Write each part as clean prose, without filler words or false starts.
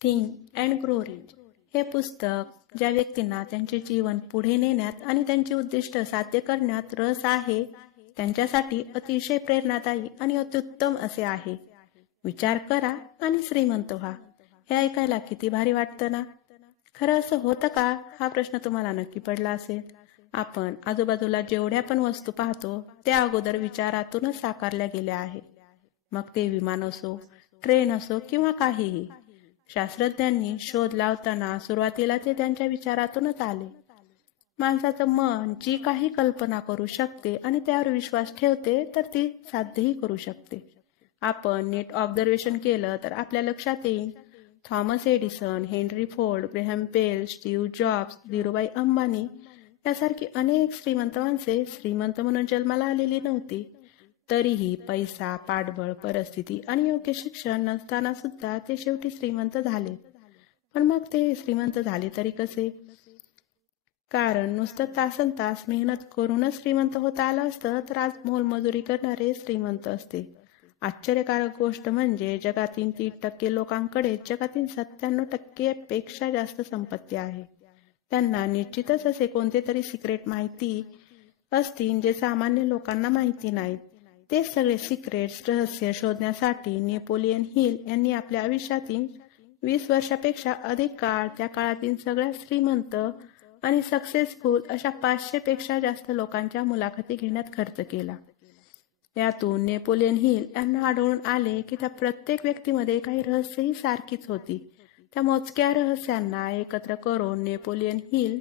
Think and grow rich हे पुस्तक ज्या व्यक्तींना त्यांचे जीवन पुढे नेण्यात आणि त्यांची उद्दिष्ट साध्य करण्यात रस आहे त्यांच्यासाठी अतिशय प्रेरणादायी आणि अत्युत्तम असे आहे. विचार करा आणि श्रीमंत व्हा. हे ऐकायला किती भारी वाटतं ना. खरं असं होतं का हा प्रश्न तुम्हाला नक्की पडला असेल. आपण आजूबाजूला जेवढ्या पण वस्तू पाहतो त्या अगोदर विचारातूनच साकारल्या गेल्या आहेत. मग ते विमान असो, ट्रेन असो किंवा काहीही. शास्त्रज्ञांनी शोध लावताना सुरुवातीला ते त्यांच्या विचारातूनच आले. माणसाचं मन जी काही कल्पना करू शकते आणि त्यावर विश्वास ठेवते तर ती साध्यही करू शकते. आपण नीट ऑब्झर्वेशन केलं तर आपल्या लक्षात येईल Thomas Edison, Henry Ford, Graham Bell, Steve Jobs, Dhirubhai Ambani यासारखी अनेक श्रीमंत माणसे श्रीमंत म्हणून जन्माला आलेली नव्हती. तरीही पैसा, पाठबळ, परिस्थिती आणि योग्य शिक्षण नसताना सुद्धा ते शेवटी श्रीमंत झाले. पण मग ते श्रीमंत झाले तरी कसे? कारण नुसतं तासनतास मेहनत करूनच श्रीमंत होता आलं असतं तर आज मोलमजुरी करणारे श्रीमंत असते. आश्चर्यकारक गोष्ट म्हणजे जगातील 3% लोकांकडे जगातील 97% पेक्षा जास्त संपत्ती आहे. त्यांना निश्चितच असे कोणते तरी सिक्रेट माहिती असतील जे सामान्य लोकांना माहिती नाहीत. ते सगळे सिक्रेट्स रहस्य शोधण्यासाठी नेपोलियन हिल यांनी आपल्या आयुष्यातील 20 वर्षापेक्षा अधिक काळ त्या काळातील सगळ्यात श्रीमंत आणि सक्सेसफुल अशा 500 पेक्षा जास्त लोकांच्या मुलाखती घेण्यात खर्च केला. यातून नेपोलियन हिल यांना आढळून आले की त्या प्रत्येक व्यक्तीमध्ये काही रहस्यही सारखीच होती. त्या मोजक्या रहस्यांना एकत्र करून नेपोलियन हिल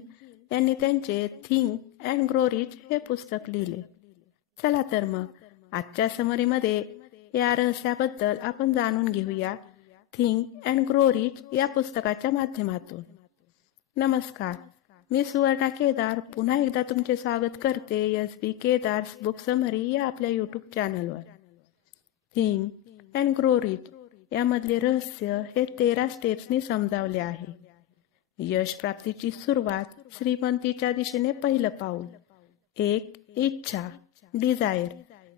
यांनी त्यांचे थिंक अँड ग्रो रिच हे पुस्तक लिहिले. चला तर मग आजच्या समरीमध्ये या रहस्याबद्दल आपण जाणून घेऊया थिंक अँड ग्रो रिच या पुस्तकाच्या माध्यमातून. नमस्कार, मी सुवर्णा केदार पुन्हा एकदा तुमचे स्वागत करते SB केदार्स बुक समरी या आपल्या YouTube चॅनलवर. थिंक अँड ग्रो रिच यामधले रहस्य हे 13 स्टेप्सनी समजावले आहे. यश प्राप्तीची सुरुवात, श्रीमंतीच्या दिशेने पहिलं पाऊल. 1. इच्छा, डिझायर,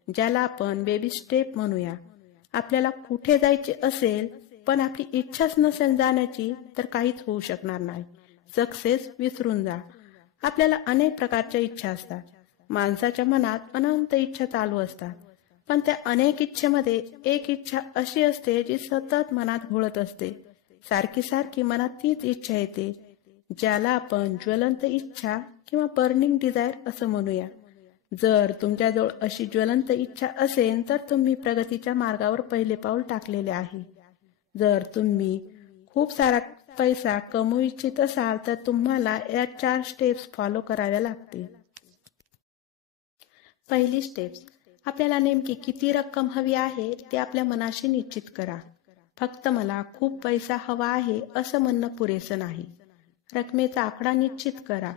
ज्याला आपण बेबी स्टेप म्हणूया. आपल्याला कुठे जायचे असेल पण आपली इच्छाच नसेल जाण्याची तर काहीच होऊ शकणार नाही. सक्सेस विसरून जा. आपल्याला अनेक प्रकारच्या इच्छा असतात. माणसाच्या मनात अनंत इच्छा चालू असतात. पण त्या अनेक इच्छेमध्ये एक इच्छा अशी असते जी सतत मनात घोळत असते. सारखी सारखी मनात तीच इच्छा येते, ज्याला आपण ज्वलंत इच्छा किंवा बर्निंग डिझायर असं म्हणूया. जर तुमच्याजवळ अशी ज्वलंत इच्छा असेल तर तुम्ही प्रगतीच्या मार्गावर पहिले पाऊल टाकलेले आहे. जर तुम्ही खूप सारा पैसा कमवू इच्छित असाल तर तुम्हाला या 4 स्टेप्स फॉलो कराव्या लागतील. पहिली स्टेप्स, आपल्याला नेमकी किती रक्कम हवी आहे ते आपल्या मनाशी निश्चित करा. फक्त मला खूप पैसा हवा आहे असं म्हणणं पुरेसं नाही. रकमेचा आकडा निश्चित करा.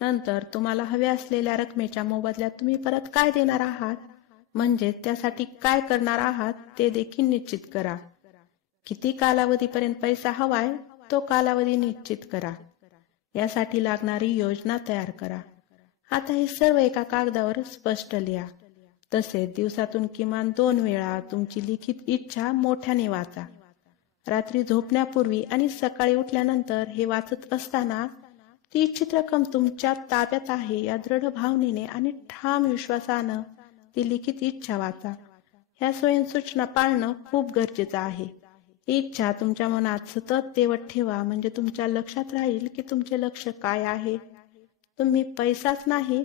नंतर तुम्हाला हव्या असलेल्या रकमेच्या मोबदल्यात तुम्ही परत काय देणार आहात म्हणजे त्यासाठी काय करणार आहात ते देखील निश्चित करा. किती कालावधीपर्यंत पैसा हवाय तो कालावधी निश्चित करा. यासाठी लागणारी योजना तयार करा. आता हे सर्व एका कागदावर स्पष्ट लिहा. तसेच दिवसातून किमान 2 वेळा तुमची लिखित इच्छा मोठ्याने वाचा. रात्री झोपण्यापूर्वी आणि सकाळी उठल्यानंतर हे वाचत असताना ती इच्छित रक्कम तुमच्या ताब्यात आहे या दृढ भावनेने आणि ठाम विश्वासानं ती लिखित इच्छा वाचा. ह्या स्वयंसूचना पाळणं खूप गरजेचं आहे. इच्छा तुमच्या मनात सतत तेवत ठेवा म्हणजे तुमच्या लक्षात राहील की तुमचे लक्ष काय आहे. तुम्ही पैसाच नाही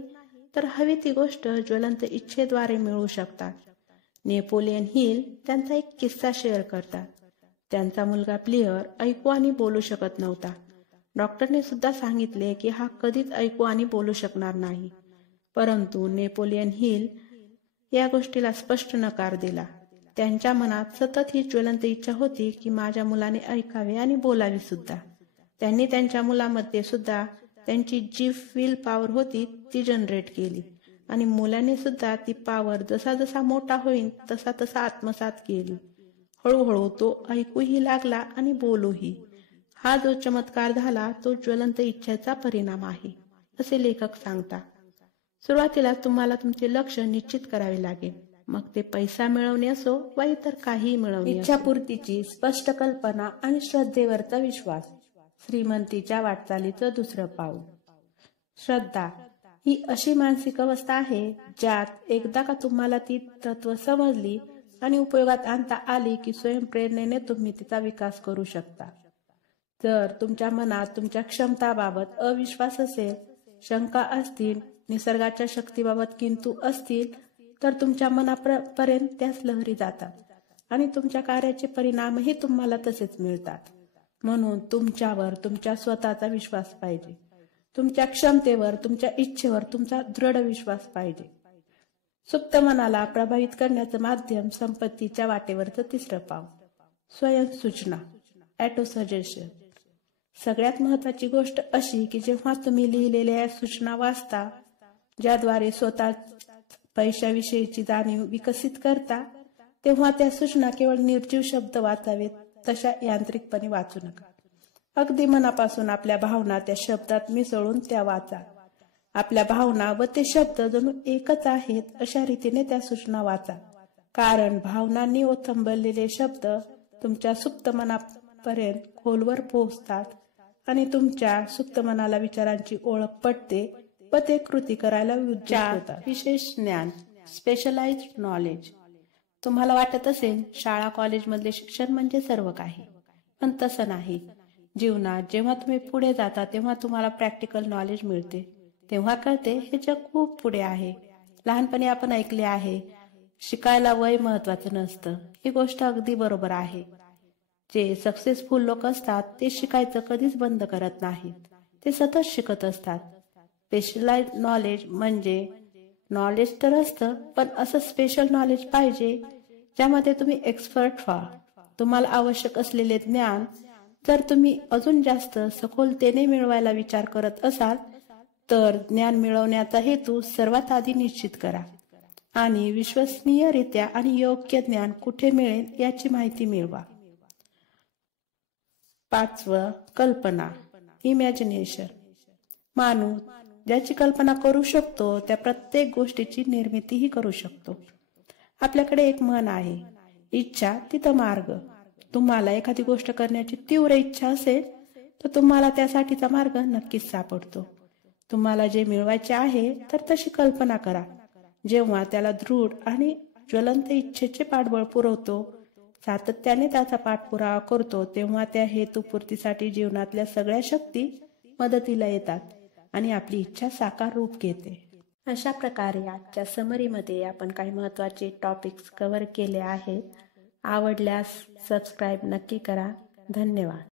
तर हवी ती गोष्ट ज्वलंत इच्छेद्वारे मिळवू शकतात. नेपोलियन हिल त्यांचा एक किस्सा शेअर करतात. त्यांचा मुलगा प्लेयर ऐकू आणि बोलू शकत नव्हता. डॉक्टरने सुद्धा सांगितले की हा कधीच ऐकू आणि बोलू शकणार नाही. परंतु नेपोलियन हिल या गोष्टीला स्पष्ट नकार दिला. त्यांच्या मनात सतत ही ज्वलंत इच्छा होती की माझ्या मुलाने ऐकावे आणि बोलावे सुद्धा. त्यांनी त्यांच्या मुलामध्ये सुद्धा त्यांची जी विल पॉवर होती ती जनरेट केली आणि मुलाने सुद्धा ती पॉवर जसा जसा मोठा होईल तसा तसा आत्मसात केली. हळूहळू तो ऐकूही लागला आणि बोलूही. हा जो चमत्कार झाला तो ज्वलंत इच्छेचा परिणाम आहे असे लेखक सांगतात. सुरुवातीला तुम्हाला तुमचे लक्ष निश्चित करावे लागेल. मग ते पैसा मिळवणे असो वा इतर काही मिळवणे. इच्छापूर्तीची स्पष्ट कल्पना आणि श्रद्धेवरचा विश्वास. श्रीमंतीच्या वाटचालीचं दुसरं पाऊल. श्रद्धा ही अशी मानसिक अवस्था आहे ज्यात एकदा का तुम्हाला ती तत्व समजली आणि उपयोगात आणता आली की स्वयंप्रेरणेने तुम्ही तिचा विकास करू शकता. जर तुमच्या मनात तुमच्या क्षमताबाबत अविश्वास असेल, शंका असतील, निसर्गाच्या शक्तीबाबत किंतु असतील, तर तुमच्या मनापर्यंत त्याच लहरी जातात आणि तुमच्या कार्याचे परिणामही तुम्हाला तसेच मिळतात. म्हणून तुमच्यावर तुमच्या स्वतःचा विश्वास पाहिजे. तुमच्या क्षमतेवर, तुमच्या इच्छेवर तुमचा दृढ विश्वास पाहिजे. सुप्त मनाला प्रभावित करण्याचं माध्यम संपत्तीच्या वाटेवरचं तिसरं पाव. स्वयंसूचना, ऑटो सजेशन. सगळ्यात महत्वाची गोष्ट अशी की जेव्हा तुम्ही लिहिलेल्या सूचना वाचता, ज्याद्वारे स्वतः पैशाविषयीची जाणीव विकसित करता, तेव्हा त्या सूचना केवळ निर्जीव शब्द वाचावेत तशा यांत्रिकपणे वाचू नका. अगदी मनापासून आपल्या भावना त्या शब्दात मिसळून त्या वाचा. आपल्या भावना व ते शब्द जणू एकच आहेत अशा रीतीने त्या सूचना वाचा. कारण भावनांनी ओथंबलेले शब्द तुमच्या सुप्त मनापर्यंत खोलवर पोहोचतात आणि तुमच्या सुप्त मनाला विचारांची ओळख पटते व ते कृती करायला उद्युक्त होतात. विशेष ज्ञान, स्पेशलाइज्ड नॉलेज. तुम्हाला वाटत असेल शाळा कॉलेजमधले शिक्षण म्हणजे सर्व काही, पण तसं नाही. जीवनात जेव्हा तुम्ही पुढे जाता तेव्हा तुम्हाला प्रॅक्टिकल नॉलेज मिळते. तेव्हा कळते हे जग खूप पुढे आहे. लहानपणी आपण ऐकले आहे, शिकायला वय महत्वाचं नसतं. ही गोष्ट अगदी बरोबर आहे. जे सक्सेसफुल लोक असतात ते शिकायचं कधीच बंद करत नाहीत. ते सतत शिकत असतात. स्पेशलाइज्ड नॉलेज म्हणजे नॉलेज तर असतं, पण असं स्पेशल नॉलेज पाहिजे ज्यामध्ये तुम्ही एक्सपर्ट व्हा. तुम्हाला आवश्यक असलेले ज्ञान जर तुम्ही अजून जास्त सखोलतेने मिळवायला विचार करत असाल तर ज्ञान मिळवण्याचा हेतू सर्वात आधी निश्चित करा आणि विश्वसनीयरित्या आणि योग्य ज्ञान कुठे मिळेल याची माहिती मिळवा. 5. कल्पना, इमॅजिनेशन. माणूस ज्याची कल्पना करू शकतो त्या प्रत्येक गोष्टीची निर्मितीही करू शकतो. आपल्याकडे एक म्हण आहे, इच्छा तिथं मार्ग. तुम्हाला एखादी गोष्ट करण्याची तीव्र इच्छा असेल तर तुम्हाला त्यासाठीचा मार्ग नक्कीच सापडतो. तुम्हाला जे मिळवायचे आहे तर तशी कल्पना करा. जेव्हा त्याला दृढ आणि ज्वलंत इच्छेचे पाठबळ पुरवतो, सातत्याने त्याचा पाठपुरावा करतो, तेव्हा त्या हेतुपूर्तीसाठी जीवनातल्या सगळ्या शक्ती मदतीला येतात आणि आपली इच्छा साकार रूप घेते. अशा प्रकारे आजच्या समरीमध्ये आपण काही महत्त्वाचे टॉपिक्स कव्हर केले आहेत. आवडल्यास सबस्क्राईब नक्की करा. धन्यवाद.